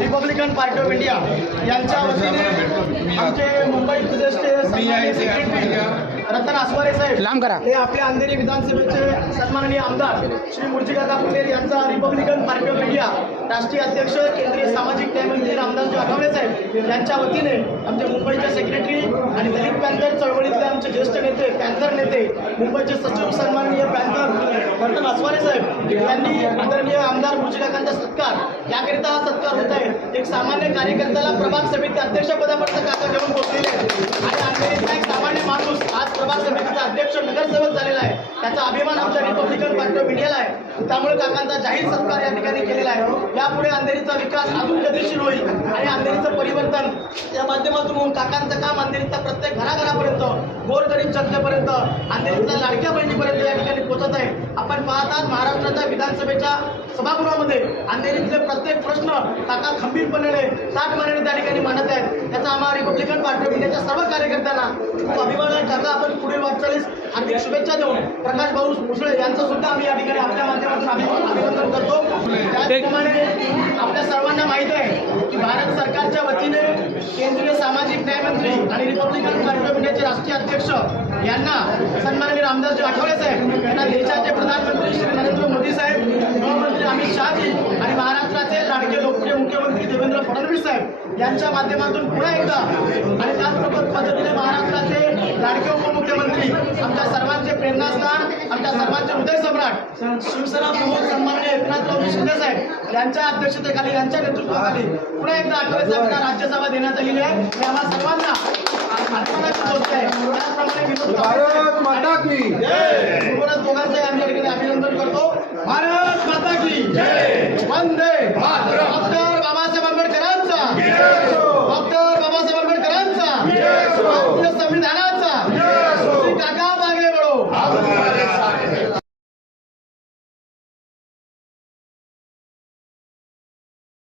Republican party of India यांच्या वतीने आमचे मुंबई प्रदेशचे रतन आसवारे साहेब हे आपल्या अंधेरी विधानसभेचे सन्माननीय आमदार श्री मुर्जीकाका पुलेर यांचा रिपब्लिकन पार्टी ऑफ इंडिया राष्ट्रीय अध्यक्ष केंद्रीय सामाजिक न्याय मंत्री रामदासजी आठवले साहेब यांच्या वतीने आमचे मुंबईचे सेक्रेटरी आणि दलित पॅन्थर चळवळीतले आमचे ज्येष्ठ नेते पॅन्थर नेते मुंबईचे सचिव सन्माननीय पॅन्थर रतन आसवारे साहेब यांनी आदरणीय आमदार मुर्जीकाकांचा सत्कार याकरिता हा सत्कार होत आहे। एक सामान्य कार्यकर्त्याला प्रभाग समिती अध्यक्षपदापर्यंत काका घेऊन पोहोचलेले आणि अंधेरीचा एक सामान्य माणूस आज प्रभाग समितीचा अध्यक्ष नगरसेवक झालेला आहे। त्याचा अभिमान आमच्या रिपब्लिकन पार्टी ऑफ इंडियाला आहे। त्यामुळे काकांचा जाहीर सत्कार या ठिकाणी केलेला आहे। यापुढे अंधेरीचा विकास अजून गतिशील होईल आणि अंधेरीचं परिवर्तन या माध्यमातून होऊन काकांचं काम अंधेरीचा प्रत्येक घराघरापर्यंत गोरगरीब जनतेपर्यंत अंधेरीच्या लाडक्या बहिणीपर्यंत या ठिकाणी पोहोचत आहे। आपण पाहतात महाराष्ट्राच्या विधानसभेच्या सभागृहामध्ये अंधेरीतले प्रत्येक प्रश्न काका खंबीरपणे ताकदीने त्या ठिकाणी मांडत आहेत। त्याचा आम्हा रिपब्लिकन पार्टी ऑफ इंडियाच्या सर्व कार्यकर्त्यांना खूप अभिमान आहे। काका आपण पुढील वाटचालीस हार्दिक शुभेच्छा देऊन प्रकाश भाऊ मुसळे यांचं सुद्धा आम्ही या ठिकाणी आपल्या माध्यमातून अभिनंदन करतो। त्याचप्रमाणे आपल्या सर्वांना माहिती आहे की भारत सरकारच्या वतीने केंद्रीय सामाजिक न्याय मंत्री आणि रिपब्लिकन पार्टी ऑफ इंडियाचे राष्ट्रीय अध्यक्ष यांना सन्माननीय रामदासजी आठवले साहेब यांना देशाचे प्रधानमंत्री श्री नरेंद्र मोदी साहेब, गृहमंत्री अमित शहाजी आणि महाराष्ट्राचे लाडके लोकप्रिय मुख्यमंत्री देवेंद्र फडणवीस साहेब यांच्या माध्यमातून पुन्हा एकदा आणि त्याचबरोबर पद्धतीने महाराष्ट्राचे लाडके उपमुख्यमंत्री आमच्या सर्वांचे प्रेरणास्थान आमच्या सर्वांचे हृदय सम्राट शिवसेना प्रमुख सन्माननीय एकनाथराव शिंदे साहेब यांच्या अध्यक्षतेखाली यांच्या नेतृत्वाखाली पुन्हा एकदा आठवले साहेबांना राज्यसभा देण्यात आलेली आहे। हे आम्हा सर्वांना अभिमानाची गोष्ट आहे। त्याचप्रमाणे भारत माता की जय दोघांचे आम्ही या ठिकाणी अभिनंदन करतो। भारत माता की